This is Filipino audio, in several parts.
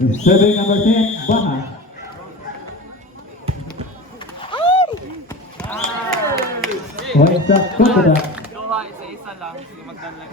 Serving number 10, Baha. Points of Coconut. Luha, isa-isa lang. Sige, magdan lang.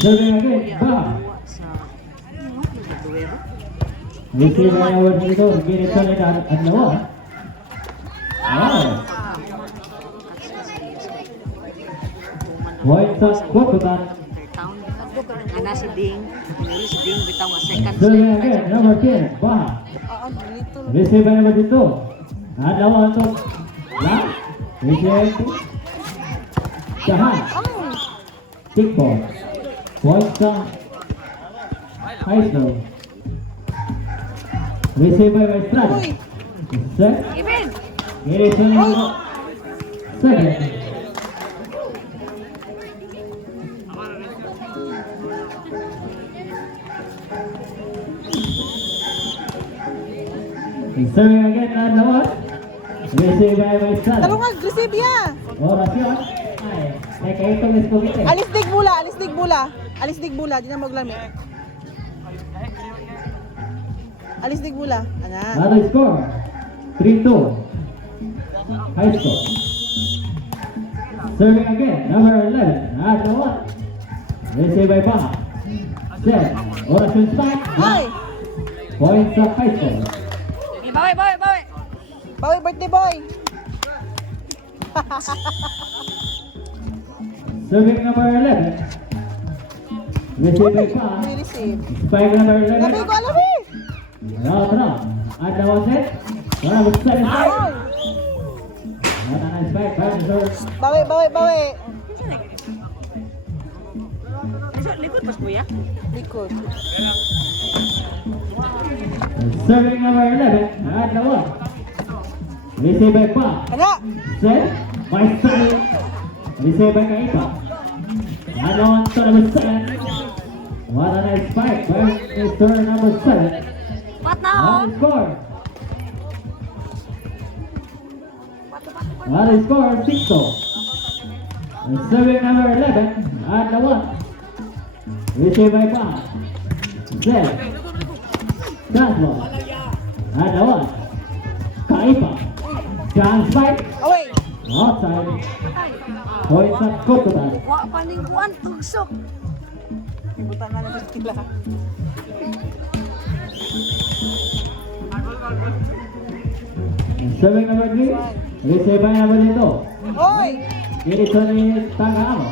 Serving again, Baha. Receive by number 22, Giri Soledad at Lawa. Points of Coconut. Ana si Ding, si Ding bitaw nga second Serving again, number 10, Baha. Receive by number 22. At Lawa untuk Lang. Receive. Jahan. Kick ball. Points of High Snow. Receive by Estrada. Set. Even. Giri Soledad. Second. Serving again at Lawa. Receive by Estrada. Talungan, receive ya. Orasyon. Ay, kaya ito miss ko kita. Alis dig bula, alis dig bula. Alis dig bula, di na maglami. Alis dig bula. Ana. Another score. 3-2. High score. Serving again. Number 11. At Lawa. Receive by Baha. Set. Orasyon spike. Ay! Points of high score. Bawi, bawi, bawi. Bawi birthday boy. Serving number 11. Receive by Baha. We receive. Spike number Labi 11. ko, labi. Round. At Lawa set. Round 7. Ay! At ang spike. Back. Bawi, bawi, bawi. Likod mas kuya. Likod. Serving number 11. At Lawa. Receive by Baha. Ana. Set. By style. Receive by Kaipa. And on to number 7. What a nice spike by Mr. number 7. What na What a score? What a score? 6-0. And serving number 11. At the 1. Receive by Baha. Set. Transball. At the 1. Kaipa. Chance spike. Away. Outside. Points at Coconut. Wa paningkuan tugsok. Ibutan na lang sila. And serving number 3. Receive by number 2. Oy! Ini sorry tangga apa?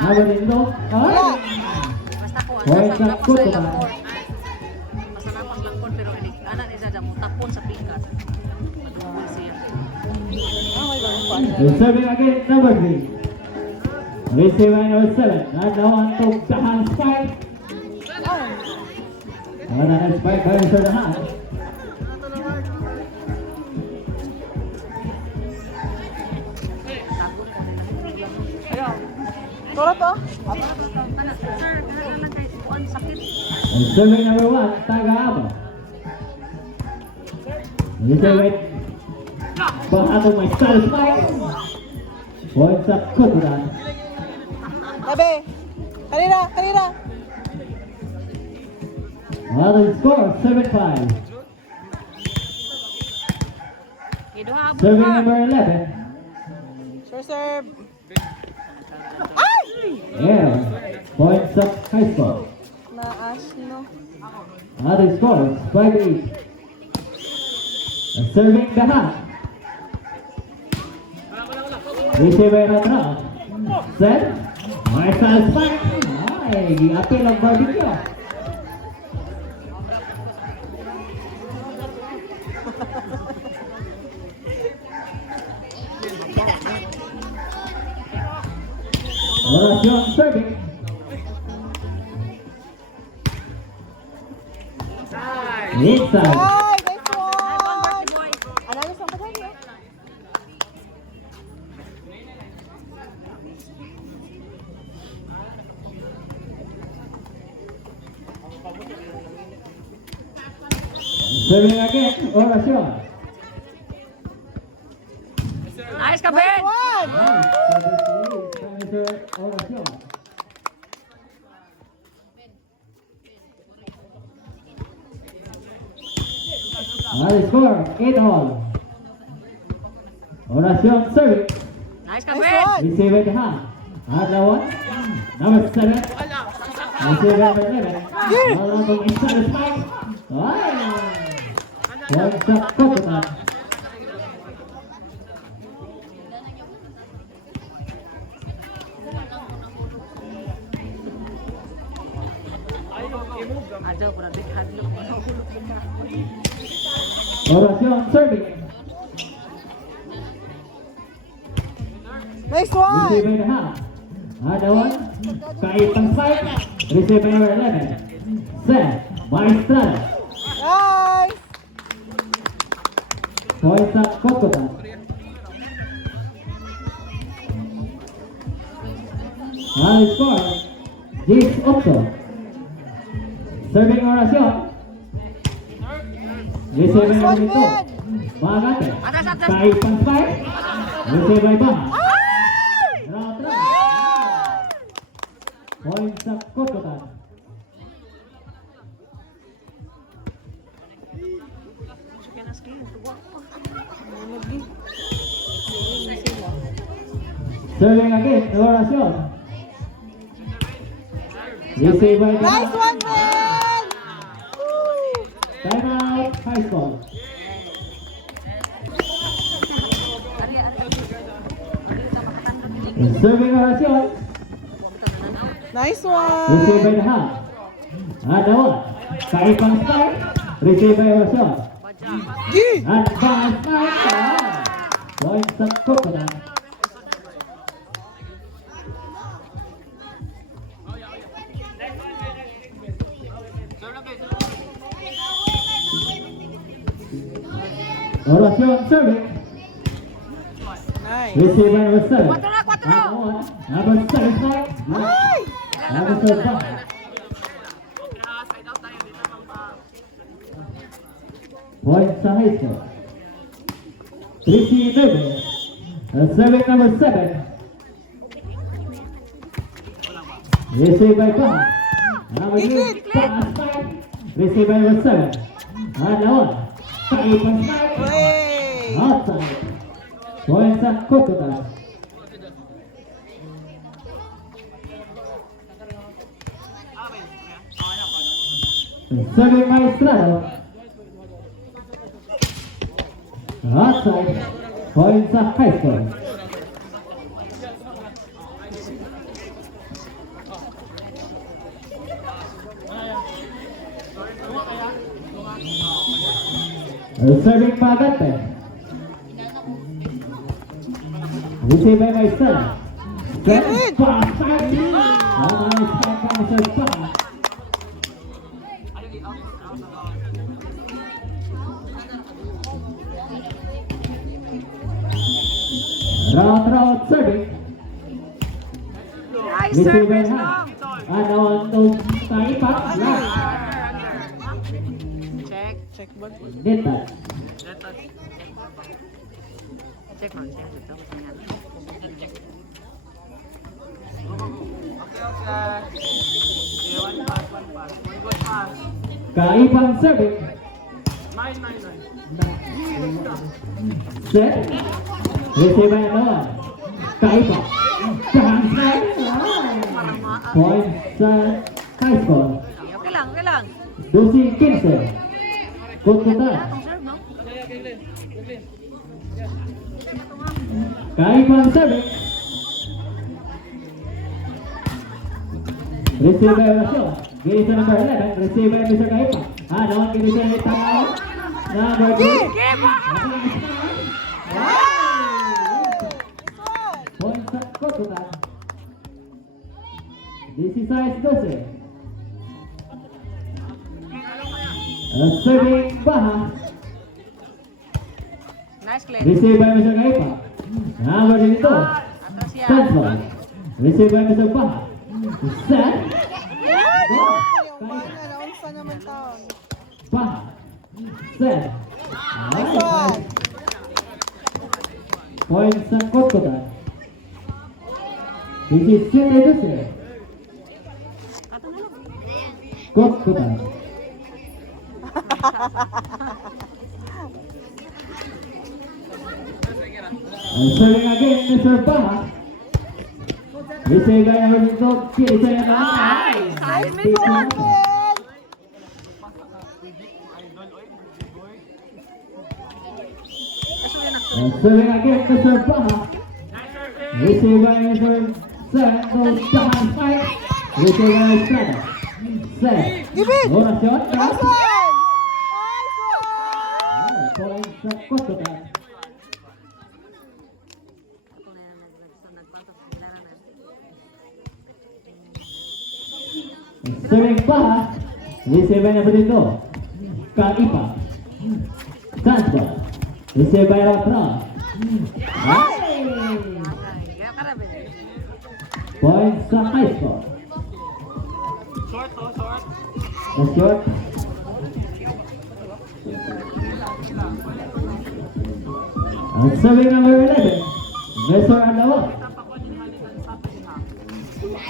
Number 2. Wala. Basta ko Hoy, asa sakto sa ba? langkon. Basta napang langkon pero ini ana ni sa mo tapon sa pikas. Madungol siya. Ah, may bagong pa. And serving again number 3. Receive by number 7. And now on to Jahan Spike. And then Spike by Mr. Jahan. Turot oh. Ana sir, kana lang kay kuan sakit. And serving number 1. Taga apa? Receive by Bahato may style Spike. Points at Coconut. Labi. Kanina, kanina. Another score 7-5. Iduha abot Serving ka. number 11. Sure serve. Ay! Yeah. Points up high score. Naas no. Other scores 5-8. And serving the half. Receive by Ratra. Set. Marshall Spike. Ay, giapil ang barbecue. Orasyon serving. Inside. Ay, nice one. Analis ang patay niya. Serving again. Orasyon. Nice ka, Ben! Nice one! Nice. Service by Mr. Oracion. High score, 8-all. Oracion serving. Nice ka, Nice Ben! one! Receive it hand. Another one. Number 7. Receive number 11. Wala itong isa na spike. Ay! Points up Coconut. Adyo, pura big hadlok. Nahulog ka. Oracion serving. Nice Receive one! by the half. Another one. Kaipang spike. Receive by number 11. Set. Maestrada. Nice! Points up Coconut. High score. 10-8. Serving Oracion. Receive by Nice one, number 2. Ben! Magate. Atas, atas! Kaipang spike. Receive by Baha. Ay! Round 3. Points up Coconut. Kaya na skin, tuwa pa. Serving again, Oracion. Receive by Baha. Nice one, Ben! Woo! Time out, high score. Ari, ari. Ari ka makatandog. Serving Oracion. Nice one! Receive by the half. Another one. Kaipang spike. Receive by Oracion. Gee! At Baha spike. Points up Coconut. Oracion serving. Nice! Receive by number 7. Quatro na, quatro na. Another one. Number 7 spike. Ay! Number 7 Baha. Points sa high score. 3-11. Serving number 7. Receive by Baha. Number 8. Baha spike. Receive by number 7. Another one. Kaipang spike. Way! Outside. Points sa Coconut. Serving Maestrado. Outside. Points sa high score. Serving Magate. Receive by Maestrado. Get it! Baha spike. Nice spike by Mr. Baha. Round serving. Nice Receive by service hand. lang. Ano to Kaipak? Last. Check. Check ball. Dita. Check man, check. Tapos na yan. Kaipang serving. Set. Receive by Noah. Kaipak. Tahan side. Points sa high score. Okay lang, okay lang. 12-15. Coconut. Atong serve, no? Kaipang serving. Receive by Oracion. Gini sa number 11. Receive by Mr. Kaipak. Ano ang gini sa tama? Number 2. Game on! Points sa Coconut. 16-12. Serving Baha. Nice clay. Receive by Mr. Kaipak. Number 2. Atras yan. Central. Receive by Mr. Baha. Set. Yung ball na naunsa naman taon. Baha. Set. Nice one! Points sa Kotkotan. This is City Dusre. Ato na lang. Kotkotan. And serving again, Mr. Baha. Receive by number 2, Kisan Nice! Nice, Miss Marvin! Kaso yan ako. And serving again, Mr. Baha. Receive by Mr. Sen, goes down 5. Receive by Estrada. Sen. Give it! Bonus shot. Nice one! Nice one! Points sa Kotkotan. Ako na yan nagpatok. Kailangan na. Serving Baha. Receive by number 2, Kaipa. Santos. Receive by Ratra. Ay, kaya karami. Points sa high score. Short to, short. The short. And serving number 11, Mr. Alawa.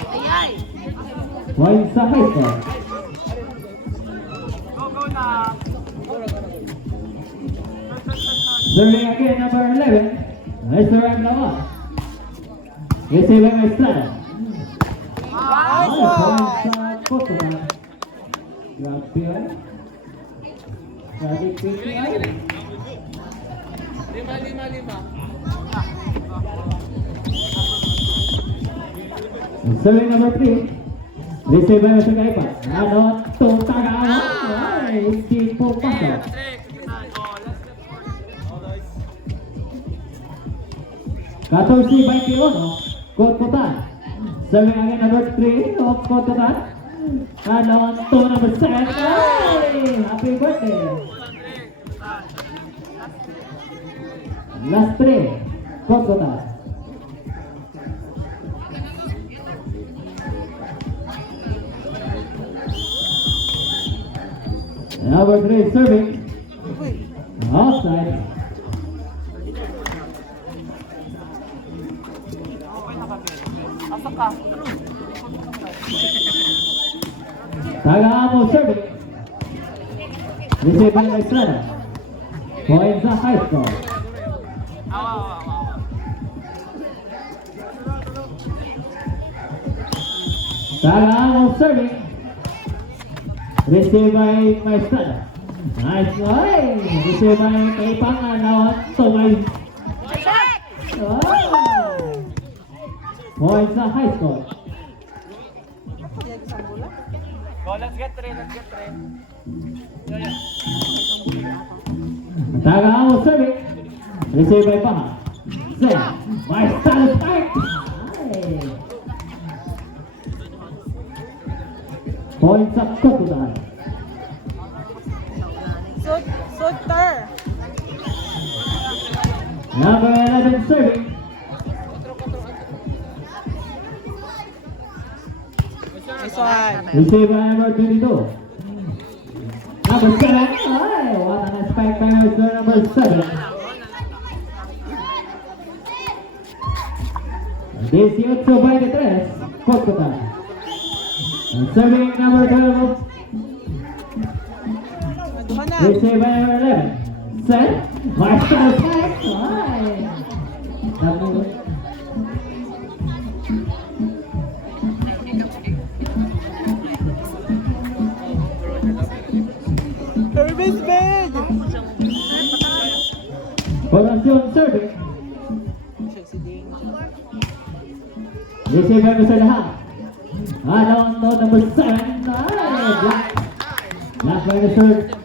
Ayay! Points sa high score. Go, go na. Serving again number 11, Mr. Alawa. Receiving Estrada. Nice Points one! sa Kotkotan. Grabe yan. Grabe quick yan. Lima. Serving number 3, receive by Mr. Kaipa. Ano? Tagawa. Ay, hindi po pasok. Trick. Oh, let's get 14-21, Kotkotan. Serving again number 3 of Kotkotan. And on to number 7. Ay! Happy birthday! Last 3, Kotkotan. Number 3 serving. Outside. Pasok ka. Tagamo serving. Receive by Estrada. Points sa high score. Awa. Tagamo serving. Receive by Estrada. Nice one. Receive by Kaipangan. Now to my points sa high score. Go, let's get three. Tagamo serving. Receive by Baha. Set. My style start. Points sa Kotkotan. Sutter! Number 11 serving. Nice one! Receive by number 22. Number 7. Ay, what an spike by number 7. This is 23, Kotkotan. And serving number 12. Maduhan na! Receive by number 11. Set. Marshall Pack. Ay. Dami. Service big! Formación serving. Si Ding. Receive by Mr. Lahat. Along to number 7. Ay. Black by Mr.